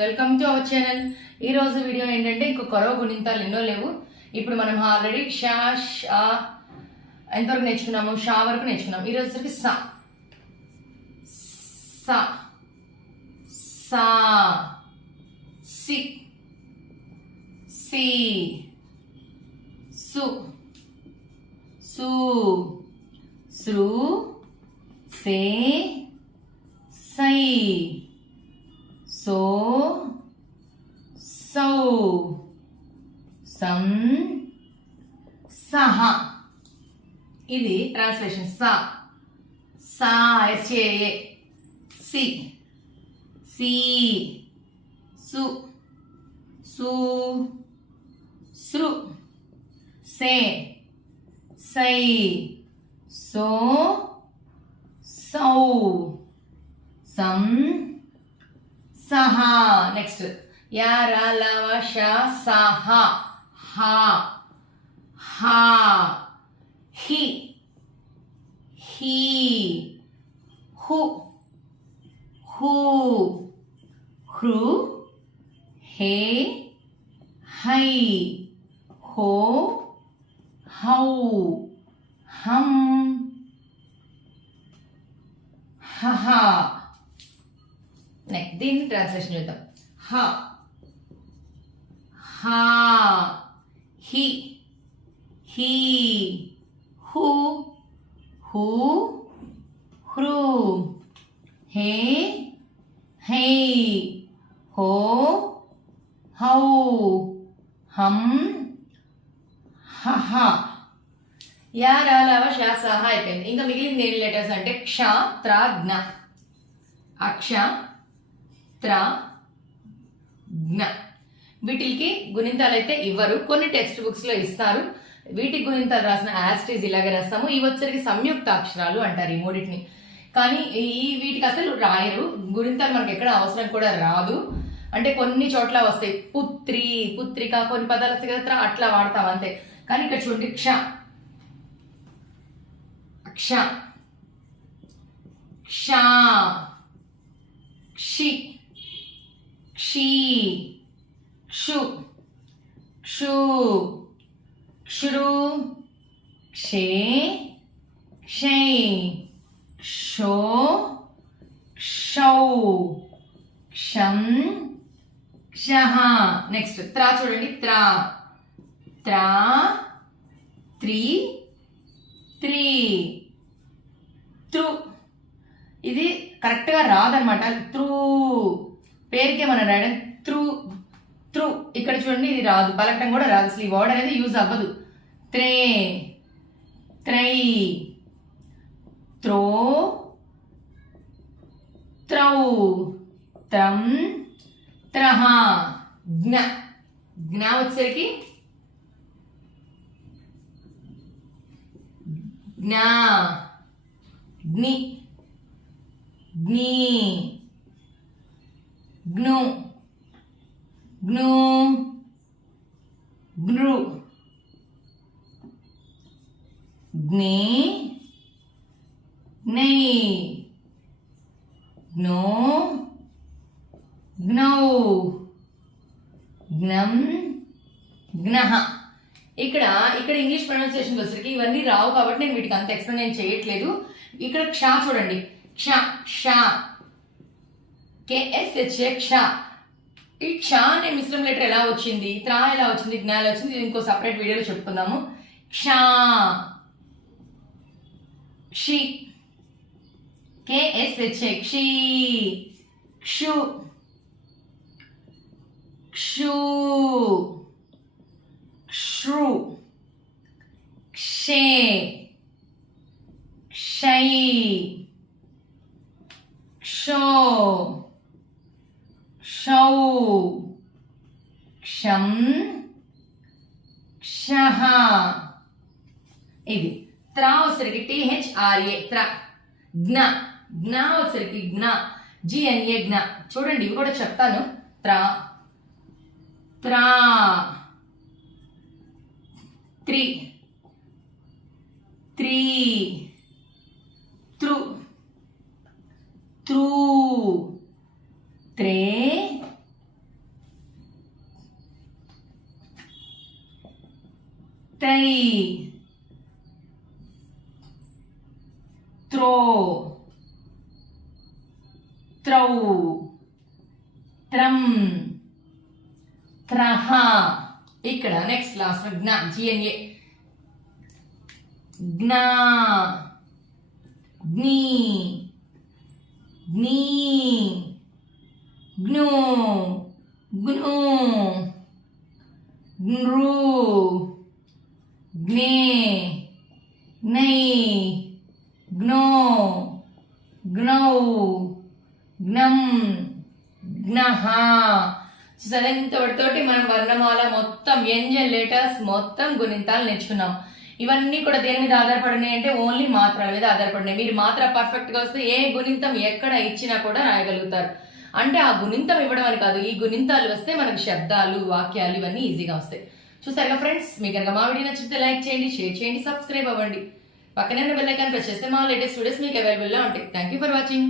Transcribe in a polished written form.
Welcome to our channel. ఈ రోజు video ఏంటంటే ఇంకో కొరవ గుణింతాలు ఎన్నో లేవు. ఇప్పుడు మనం ఆల్రెడీ షా షా ఎంతవరకు నేర్చుకున్నాము, షా వరకు నేర్చుకున్నాం. ఈ రోజుకి సా సా సా సి సి సు సు సృ సే సై సో సౌ సం సహ. ఇది ట్రాన్స్లేషన్. సా సా ఎస్ఏఏ సి సి సు సు సృ సే సై సో సౌ సం సహ. నెక్స్ట్ యా రా లా వ ష సహ హా హా హి హీ హు హూ హృ హే హై హో హౌ హం హహ. నెక్స్ట్ దీన్ని ట్రాన్స్లేషన్ చేద్దాం. హ హా హి హీ హు హూ హృ హే హై హో హౌ హం హహ. యా రా లా వ ష సహ అయిపోయింది. ఇంకా మిగిలింది ఏం లెటర్స్ అంటే క్ష త్ర జ్ఞ. అక్ష త్ర జ్ఞ. వీటికి గుణింతాలు అయితే ఇవ్వరు, కొన్ని టెక్స్ట్ బుక్స్ లో ఇస్తారు. వీటికి గుణింతాలు రాసిన యాస్టీజ్ ఇలాగే రాస్తాము. ఇవి వచ్చరికి సంయుక్త అక్షరాలు అంటారు ఈ మూడింటిని. కానీ వీటికి అసలు రాయరు. గుణింతాలు మనకి ఎక్కడ అవసరం కూడా రాదు. అంటే కొన్ని చోట్ల వస్తాయి, పుత్రి పుత్రిక, కొన్ని పదాలు వస్తాయి కదా, అట్లా వాడతాం అంతే. కానీ ఇక్కడ చూడండి క్ష క్ష క్ష క్షి క్షీ క్షు క్షు క్షృ క్షే క్షై క్షో క్షౌ క్షం క్షః. నెక్స్ట్ త్రా చూడండి. త్రా త్రా త్రి త్రీ త్రు. ఇది కరెక్ట్ గా రాదనమాట. త్రూ పేరుకే మనం రాయడం త్రూ త్రూ. ఇక్కడ చూడండి ఇది రాదు, పలకటం కూడా రాదు, అసలు ఈ వర్డ్ అనేది యూజ్ అవ్వదు. త్రే త్రై త్రో త్రౌ త్రం త్రహ. జ్ఞ జ్ఞ వచ్చేసరికి జ్ఞా గ్ని గ్ని గ్ను గ్ను గ్ను గ్నే గ్నై గ్నో గ్నౌ జ్ఞం జ్ఞః. ఇక్కడ ఇంగ్లీష్ ప్రొనౌన్సియేషన్ వచ్చరికి ఇవన్నీ రావు కాబట్టి నేను వీటికి అంత ఎక్స్ప్లెయిన్ చేయట్లేదు. ఇక్కడ క్ష చూడండి. క్ష క్ష కేఎస్హెచ్ఏ క్ష. ఈ క్ష అనే మిశ్రమ లెటర్ ఎలా వచ్చింది, త్రా ఎలా వచ్చింది, జ్ఞ ఎలా వచ్చింది, ఇంకో సపరేట్ వీడియోలో చెప్పుకుందాము. క్ష క్షి కేఎస్హెచ్ఏ క్షి క్షు క్షు క్షృ క్షే క్షై క్షో క్షౌ క్షం క్షః. ఇది త్రా వచ్చరికి THRA త్ర. జ్ఞ జ్ఞ వచ్చరికి జ్ఞ GNA జ్ఞ. చూడండి ఇవి కూడా చెప్తాను. త్రా త్రా త్రి త్రీ త్రు త్రూ త్రే ట్రై, త్రో, త్రౌ, త్రం, త్రహ. ఇక్కడ నెక్స్ట్ క్లాస్ జ్ఞ, జిఎన్ఏ, జ్ఞా, జ్ఞీ, జ్ఞీ, గ్ను, గ్ను, గ్నృ, గ్నే, గ్నై, గ్నో, గ్నౌ, జ్ఞం, జ్ఞః. చూసారా, ఇంతటితోటి మనం వర్ణమాల మొత్తం ఎంజల్ లెటర్స్ మొత్తం గుణింతాలు నేర్చుకున్నాం. ఇవన్నీ కూడా దేని మీద ఆధారపడినాయి అంటే ఓన్లీ మాత్రల మీద ఆధారపడినాయి. మీరు మాత్ర పర్ఫెక్ట్ గా వస్తే ఏ గుణింతం ఎక్కడ ఇచ్చినా కూడా రాయగలుగుతారు. అంటే ఆ గుణింతం ఇవ్వడం అని కాదు, ఈ గుణింతాలు వస్తే మనకు శబ్దాలు, వాక్యాలు ఇవన్నీ ఈజీగా వస్తాయి. చూసారుగా ఫ్రెండ్స్, మీకు కనుక మా వీడియో నచ్చితే లైక్ చేయండి, షేర్ చేయండి, సబ్స్క్రైబ్ అవ్వండి. పక్కనే బెల్ ఐకాన్ ప్రెస్ చేస్తే మా లేటెస్ట్ వీడియోస్ మీకు అవైలబుల్లో ఉంటాయి. Thank you for watching.